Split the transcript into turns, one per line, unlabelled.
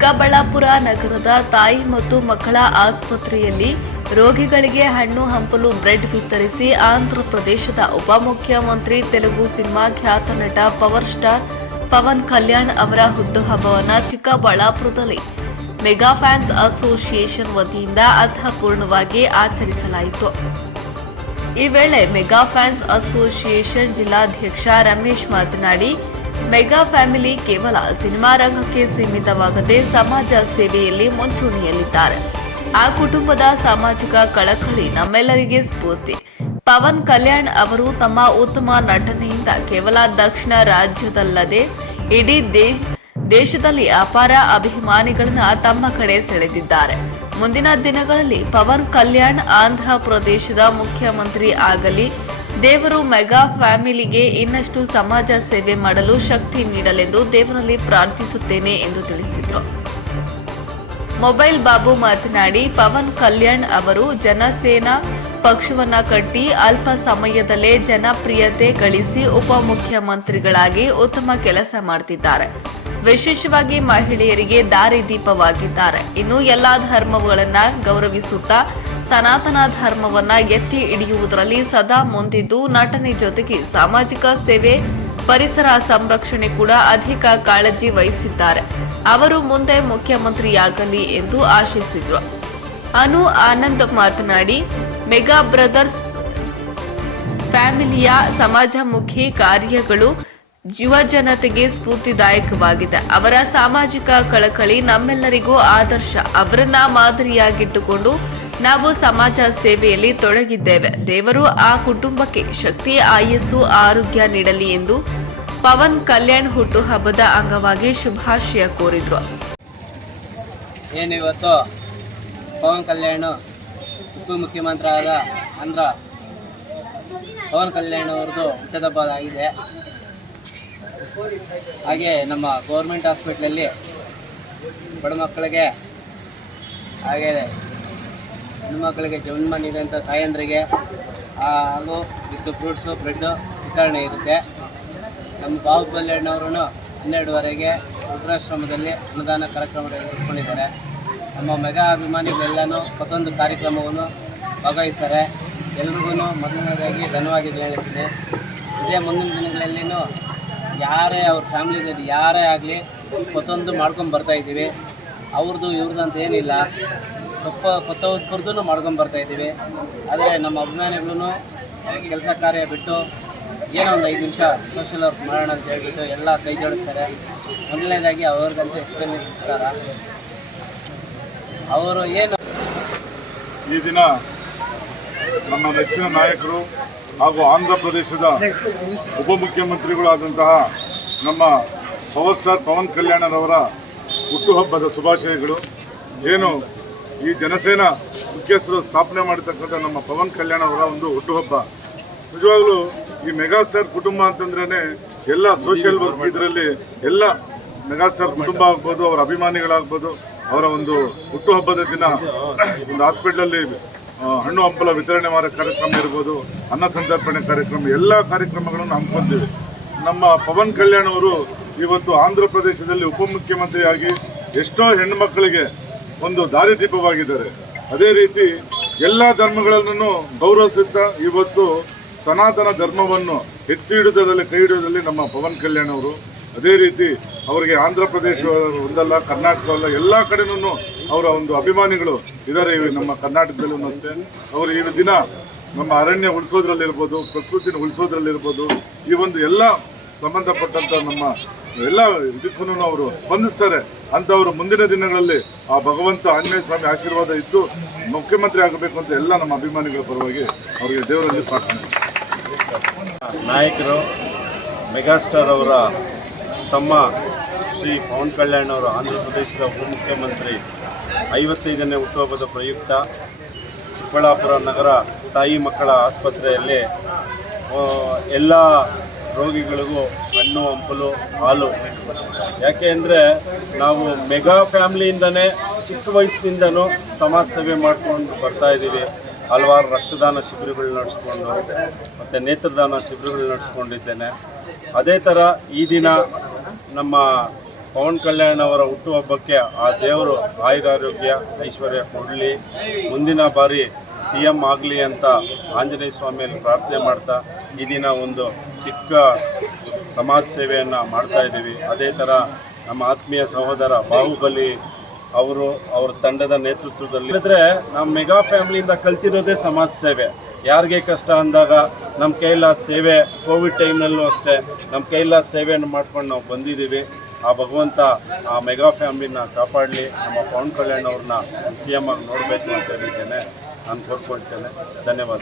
ಚಿಕ್ಕಬಳ್ಳಾಪುರ ನಗರದ ತಾಯಿ ಮತ್ತು ಮಕ್ಕಳ ಆಸ್ಪತ್ರೆಯಲ್ಲಿ ರೋಗಿಗಳಿಗೆ ಹಣ್ಣು ಹಂಪಲು ಬ್ರೆಡ್ ವಿತರಿಸಿ ಆಂಧ್ರ ಪ್ರದೇಶದ ಉಪಮುಖ್ಯಮಂತ್ರಿ ತೆಲುಗು ಸಿನಿಮಾ ಖ್ಯಾತ ನಟ ಪವರ್ ಸ್ಟಾರ್ ಪವನ್ ಕಲ್ಯಾಣ್ ಅವರ ಹುಟ್ಟುಹಬ್ಬವನ್ನು ಚಿಕ್ಕಬಳ್ಳಾಪುರದಲ್ಲಿ ಮೆಗಾ ಫ್ಯಾನ್ಸ್ ಅಸೋಸಿಯೇಷನ್ ವತಿಯಿಂದ ಅರ್ಥಪೂರ್ಣವಾಗಿ ಆಚರಿಸಲಾಯಿತು. ಈ ವೇಳೆ ಮೆಗಾ ಫ್ಯಾನ್ಸ್ ಅಸೋಸಿಯೇಷನ್ ಜಿಲ್ಲಾಧ್ಯಕ್ಷ ರಮೇಶ್ ಮಾತನಾಡಿ ಮೆಗಾ ಫ್ಯಾಮಿಲಿ ಕೇವಲ ಸಿನಿಮಾ ರಂಗಕ್ಕೆ ಸೀಮಿತವಾಗದೆ ಸಮಾಜ ಸೇವೆಯಲ್ಲಿ ಮುಂಚೂಣಿಯಲ್ಲಿದ್ದಾರೆ. ಆ ಕುಟುಂಬದ ಸಾಮಾಜಿಕ ಕಳಕಳಿ ನಮ್ಮೆಲ್ಲರಿಗೆ ಸ್ಫೂರ್ತಿ. ಪವನ್ ಕಲ್ಯಾಣ್ ಅವರು ತಮ್ಮ ಉತ್ತಮ ನಟನೆಯಿಂದ ಕೇವಲ ದಕ್ಷಿಣ ರಾಜ್ಯದಲ್ಲದೆ ಇಡೀ ದೇಶದಲ್ಲಿ ಅಪಾರ ಅಭಿಮಾನಿಗಳನ್ನ ತಮ್ಮ ಕಡೆ ಸೆಳೆದಿದ್ದಾರೆ. ಮುಂದಿನ ದಿನಗಳಲ್ಲಿ ಪವನ್ ಕಲ್ಯಾಣ್ ಆಂಧ್ರ ಪ್ರದೇಶದ ಮುಖ್ಯಮಂತ್ರಿ ಆಗಲಿ ದೇವರು ಮೆಗಾ ಫ್ಯಾಮಿಲಿಗೆ ಇನ್ನಷ್ಟು ಸಮಾಜ ಸೇವೆ ಮಾಡಲು ಶಕ್ತಿ ನೀಡಲೆಂದು ದೇವರಲ್ಲಿ ಪ್ರಾರ್ಥಿಸುತ್ತೇನೆ ಎಂದು ತಿಳಿಸಿದರು. ಮೊಬೈಲ್ ಬಾಬು ಮಾತನಾಡಿ, ಪವನ್ ಕಲ್ಯಾಣ್ ಅವರು ಜನಸೇನಾ ಪಕ್ಷವನ್ನ ಕಟ್ಟಿ ಅಲ್ಪ ಸಮಯದಲ್ಲೇ ಜನಪ್ರಿಯತೆ ಗಳಿಸಿ ಉಪಮುಖ್ಯಮಂತ್ರಿಗಳಾಗಿ ಉತ್ತಮ ಕೆಲಸ ಮಾಡ್ತಿದ್ದಾರೆ. ವಿಶೇಷವಾಗಿ ಮಹಿಳೆಯರಿಗೆ ದಾರಿದೀಪವಾಗಿದ್ದಾರೆ ಇನ್ನು ಎಲ್ಲಾ ಧರ್ಮಗಳನ್ನ ಗೌರವಿಸುತ್ತಾ ಸನಾತನ ಧರ್ಮವನ್ನ ಎತ್ತಿ ಹಿಡಿಯುವುದರಲ್ಲಿ ಸದಾ ಮುಂದಿದ್ದು ನಟನೆ ಜೊತೆಗೆ ಸಾಮಾಜಿಕ ಸೇವೆ, ಪರಿಸರ ಸಂರಕ್ಷಣೆ ಕೂಡ ಅಧಿಕ ಕಾಳಜಿ ವಹಿಸಿದ್ದಾರೆ. ಅವರು ಮುಂದೆ ಮುಖ್ಯಮಂತ್ರಿಯಾಗಲಿ ಎಂದು ಆಶಿಸಿದ್ರು. ಅನು ಆನಂದ್ ಮಾತನಾಡಿ, ಮೆಗಾ ಬ್ರದರ್ಸ್ ಫ್ಯಾಮಿಲಿಯ ಸಮಾಜಮುಖಿ ಕಾರ್ಯಗಳು ಯುವ ಜನತೆಗೆ ಸ್ಫೂರ್ತಿದಾಯಕವಾಗಿದೆ. ಅವರ ಸಾಮಾಜಿಕ ಕಳಕಳಿ ನಮ್ಮೆಲ್ಲರಿಗೂ ಆದರ್ಶ. ಅವರನ್ನ ಮಾದರಿಯಾಗಿಟ್ಟುಕೊಂಡು ನಾವು ಸಮಾಜ ಸೇವೆಯಲ್ಲಿ ತೊಡಗಿದ್ದೇವೆ. ದೇವರು ಆ ಕುಟುಂಬಕ್ಕೆ ಶಕ್ತಿ, ಆಯಸ್ಸು, ಆರೋಗ್ಯ ನೀಡಲಿ ಎಂದು ಪವನ್ ಕಲ್ಯಾಣ್ ಹುಟ್ಟುಹಬ್ಬದ ಅಂಗವಾಗಿ ಶುಭಾಶಯ ಕೋರಿದ್ರು.
ಏನಿವತ್ತು ಪವನ್ ಕಲ್ಯಾಣ್ ಉಪಮುಖ್ಯಮಂತ್ರಿ ಆದ ಅಂದ್ರ ಪವನ್ ಕಲ್ಯಾಣ್ ಅವ್ರದ್ದು ಹುಟ್ಟದಬ್ಬ ಆಗಿದೆ ಹಾಗೆ ನಮ್ಮ ಗೌರ್ಮೆಂಟ್ ಹಾಸ್ಪಿಟ್ಲಲ್ಲಿ ಬಡ ಮಕ್ಕಳಿಗೆ ಹಾಗೆ ಹೆಣ್ಮಕ್ಳಿಗೆ ಜನ್ಮ ನೀಡಿದಂಥ ತಾಯಂದ್ರಿಗೆ ಹಾಗೂ ವಿತ್ ಫ್ರೂಟ್ಸು ಬ್ರೆಡ್ಡು ವಿತರಣೆ ಇರುತ್ತೆ. ನಮ್ಮ ಬಾಬು ಕಲ್ಯಾಣವರು ಹನ್ನೆರಡುವರೆಗೆ ವೃದ್ಧಾಶ್ರಮದಲ್ಲಿ ಅನುದಾನ ಕಾರ್ಯಕ್ರಮ ಇಟ್ಕೊಂಡಿದ್ದಾರೆ ನಮ್ಮ ಮೆಗಾ ಅಭಿಮಾನಿಗಳೆಲ್ಲನೂ ಮತ್ತೊಂದು ಕಾರ್ಯಕ್ರಮವನ್ನು ಭಾಗವಹಿಸ್ತಾರೆ. ಎಲ್ರಿಗೂ ಮೊದಲನೇದಾಗಿ ಧನ್ಯವಾದಗಳು ಹೇಳ್ತೀನಿ ಇದೇ ಮುಂದಿನ ದಿನಗಳಲ್ಲಿನೂ ಯಾರೇ ಅವ್ರ ಫ್ಯಾಮ್ಲಿದಲ್ಲಿ ಯಾರೇ ಆಗಲಿ ಮತ್ತೊಂದು ಮಾಡ್ಕೊಂಡು ಬರ್ತಾಯಿದ್ದೀವಿ ಅವ್ರದ್ದು ಇವ್ರದ್ದು ಅಂತ ಏನಿಲ್ಲ. ಪ್ರಪ ಪ್ರತಿಯೊಬ್ಬರದ್ದು ಮಾಡ್ಕೊಂಡು ಬರ್ತಾ ಇದ್ದೀವಿ. ಆದರೆ ನಮ್ಮ ಅಭಿಮಾನಿಗಳು ಕೆಲಸ ಕಾರ್ಯ ಬಿಟ್ಟು ಏನೋ ಒಂದು ಐದು ನಿಮಿಷ ಸೋಷಿಯಲ್ ವರ್ಕ್ ಮಾಡೋಣ ಅಂತ ಹೇಳ್ಬಿಟ್ಟು ಎಲ್ಲ ಕೈ ಜೋಡಿಸ್ತಾರೆ. ಮೊದಲನೇದಾಗಿ ಅವ್ರಿಗಂತೂ ಎಕ್ಸ್ಪೀರಿಯನ್ಸ್ ಇರ್ತಾರ ಅವರು ಏನು
ಈ ದಿನ ನಮ್ಮ ನೆಚ್ಚಿನ ನಾಯಕರು ಹಾಗೂ ಆಂಧ್ರ ಪ್ರದೇಶದ ಉಪಮುಖ್ಯಮಂತ್ರಿಗಳಾದಂತಹ ನಮ್ಮ ಪವರ್ ಸ್ಟಾರ್ ಪವನ್ ಕಲ್ಯಾಣರವರ ಹುಟ್ಟುಹಬ್ಬದ ಶುಭಾಶಯಗಳು. ಏನು ಈ ಜನಸೇನಾ ಮುಖ್ಯಸ್ಥರು ಸ್ಥಾಪನೆ ಮಾಡಿರ್ತಕ್ಕಂಥ ನಮ್ಮ ಪವನ್ ಕಲ್ಯಾಣ್ ಅವರ ಒಂದು ಹುಟ್ಟುಹಬ್ಬ. ನಿಜವಾಗ್ಲೂ ಈ ಮೆಗಾಸ್ಟಾರ್ ಕುಟುಂಬ ಅಂತಂದ್ರೇ ಎಲ್ಲ ಸೋಷಿಯಲ್ ವರ್ಕ್ ಇದರಲ್ಲಿ ಎಲ್ಲ ಮೆಗಾಸ್ಟಾರ್ ಕುಟುಂಬ ಆಗ್ಬೋದು, ಅವರ ಅಭಿಮಾನಿಗಳಾಗ್ಬೋದು, ಅವರ ಒಂದು ಹುಟ್ಟುಹಬ್ಬದ ದಿನ. ಒಂದು ಹಾಸ್ಪಿಟ್ಲಲ್ಲಿ ಹಣ್ಣು ಹಂಪಲ ವಿತರಣೆ ಮಾಡೋ ಕಾರ್ಯಕ್ರಮ ಇರ್ಬೋದು, ಅನ್ನ ಸಂತರ್ಪಣೆ ಕಾರ್ಯಕ್ರಮ, ಎಲ್ಲ ಕಾರ್ಯಕ್ರಮಗಳನ್ನು ಹಮ್ಮಿಕೊಂಡಿವೆ ನಮ್ಮ ಪವನ್ ಕಲ್ಯಾಣ್ ಅವರು ಇವತ್ತು ಆಂಧ್ರ ಪ್ರದೇಶದಲ್ಲಿ ಉಪಮುಖ್ಯಮಂತ್ರಿಯಾಗಿ ಎಷ್ಟೋ ಹೆಣ್ಣುಮಕ್ಕಳಿಗೆ ಒಂದು ದಾರಿದೀಪವಾಗಿದ್ದಾರೆ ಅದೇ ರೀತಿ ಎಲ್ಲ ಧರ್ಮಗಳನ್ನು ಗೌರವಿಸುತ್ತಾ ಇವತ್ತು ಸನಾತನ ಧರ್ಮವನ್ನು ಎತ್ತಿ ಹಿಡಿದಲ್ಲಿ ಕೈ ಹಿಡಿಯೋದಲ್ಲಿ ನಮ್ಮ ಪವನ್ ಕಲ್ಯಾಣ್ ಅವರು. ಅದೇ ರೀತಿ ಅವರಿಗೆ ಆಂಧ್ರ ಪ್ರದೇಶ ಒಂದಲ್ಲ ಕರ್ನಾಟಕವಲ್ಲ ಎಲ್ಲ ಕಡೆನೂ ಅವರ ಒಂದು ಅಭಿಮಾನಿಗಳು ಇದ್ದಾರೆ. ನಮ್ಮ ಕರ್ನಾಟಕದಲ್ಲೂ ಅಷ್ಟೇ. ಅವರು ಈ ದಿನ ನಮ್ಮ ಅರಣ್ಯ ಉಳಿಸೋದ್ರಲ್ಲಿರ್ಬೋದು, ಪ್ರಕೃತಿನ ಉಳಿಸೋದ್ರಲ್ಲಿರ್ಬೋದು, ಈ ಒಂದು ಎಲ್ಲ ಸಂಬಂಧಪಟ್ಟಂತ ನಮ್ಮ ಎಲ್ಲ ಇದಕ್ಕೂ ಅವರು ಸ್ಪಂದಿಸ್ತಾರೆ. ಅಂತವರು ಮುಂದಿನ ದಿನಗಳಲ್ಲಿ ಆ ಭಗವಂತ ಆಂಜನೇಯ ಸ್ವಾಮಿ ಆಶೀರ್ವಾದ ಇದ್ದು ಮುಖ್ಯಮಂತ್ರಿ ಆಗಬೇಕು ಅಂತ ಎಲ್ಲ ನಮ್ಮ ಅಭಿಮಾನಿಗಳ ಪರವಾಗಿ ಅವರಿಗೆ ದೇವರಲ್ಲಿ ಪ್ರಾರ್ಥನೆ.
ನಾಯಕರು, ಮೆಗಾಸ್ಟಾರ್ ಅವರ ತಮ್ಮ ಶ್ರೀ ಪವನ್ ಕಲ್ಯಾಣ್ ಅವರು ಆಂಧ್ರ ಪ್ರದೇಶದ ಉಪಮುಖ್ಯಮಂತ್ರಿ ಐವತ್ತೈದನೇ ಹುಟ್ಟುಹಬ್ಬದ ಪ್ರಯುಕ್ತ ಚಿಕ್ಕಬಳ್ಳಾಪುರ ನಗರ ತಾಯಿ ಮಕ್ಕಳ ಆಸ್ಪತ್ರೆಯಲ್ಲಿ ಎಲ್ಲ ರೋಗಿಗಳಿಗೂ ಹಣ್ಣು, ಹಂಪಲು, ಹಾಲು. ಯಾಕೆ ಅಂದರೆ ನಾವು ಮೆಗಾ ಫ್ಯಾಮ್ಲಿಯಿಂದನೇ ಚಿಕ್ಕ ವಯಸ್ಸಿನಿಂದನೂ ಸಮಾಜ ಸೇವೆ ಮಾಡ್ಕೊಂಡು ಬರ್ತಾ ಇದ್ದೀವಿ. ಹಲವಾರು ರಕ್ತದಾನ ಶಿಬಿರಗಳು ನಡೆಸ್ಕೊಂಡು, ಮತ್ತು ನೇತ್ರದಾನ ಶಿಬಿರಗಳು ನಡೆಸ್ಕೊಂಡಿದ್ದೇನೆ. ಅದೇ ಥರ ಈ ದಿನ ನಮ್ಮ ಪವನ್ ಕಲ್ಯಾಣ್ ಅವರ ಹುಟ್ಟುಹಬ್ಬಕ್ಕೆ ಆ ದೇವರು ಆಯುರಾರೋಗ್ಯ ಐಶ್ವರ್ಯ ಕೊಡಲಿ. ಮುಂದಿನ ಬಾರಿ ಸಿ ಎಂ ಆಗಲಿ ಅಂತ ಆಂಜನೇಯ ಸ್ವಾಮಿಯಲ್ಲಿ ಪ್ರಾರ್ಥನೆ ಮಾಡ್ತಾ ಈ ದಿನ ಒಂದು ಚಿಕ್ಕ ಸಮಾಜ ಸೇವೆಯನ್ನು ಮಾಡ್ತಾ ಇದ್ದೀವಿ. ಅದೇ ಥರ ನಮ್ಮ ಆತ್ಮೀಯ ಸಹೋದರ ಬಾಹುಬಲಿ ಅವರು ಅವ್ರ ತಂಡದ ನೇತೃತ್ವದಲ್ಲಿ ಇದ್ರೆ ನಮ್ಮ ಮೆಗಾ ಫ್ಯಾಮಿಲಿಯಿಂದ ಕಲ್ತಿರೋದೇ ಸಮಾಜ ಸೇವೆ. ಯಾರಿಗೆ ಕಷ್ಟ ಅಂದಾಗ ನಮ್ಮ ಕೈಲಾದ ಸೇವೆ ಕೋವಿಡ್ ಟೈಮ್ನಲ್ಲೂ ಅಷ್ಟೇ ನಮ್ಮ ಕೈಲಾದ ಸೇವೆಯನ್ನು ಮಾಡ್ಕೊಂಡು ನಾವು ಬಂದಿದ್ದೀವಿ. ಆ ಭಗವಂತ ಆ ಮೆಗಾ ಫ್ಯಾಮಿಲಿನ ಕಾಪಾಡಲಿ. ನಮ್ಮ ಪವನ್ ಕಲ್ಯಾಣ್ ಅವ್ರನ್ನ ಸಿ ಎಂ ಆಗಿ ನೋಡಬೇಕು ಅಂತ ಹೇಳಿದ್ದೇನೆ. ನಾನು ಕೋರ್ಕೊಳ್ತೇನೆ ಧನ್ಯವಾದ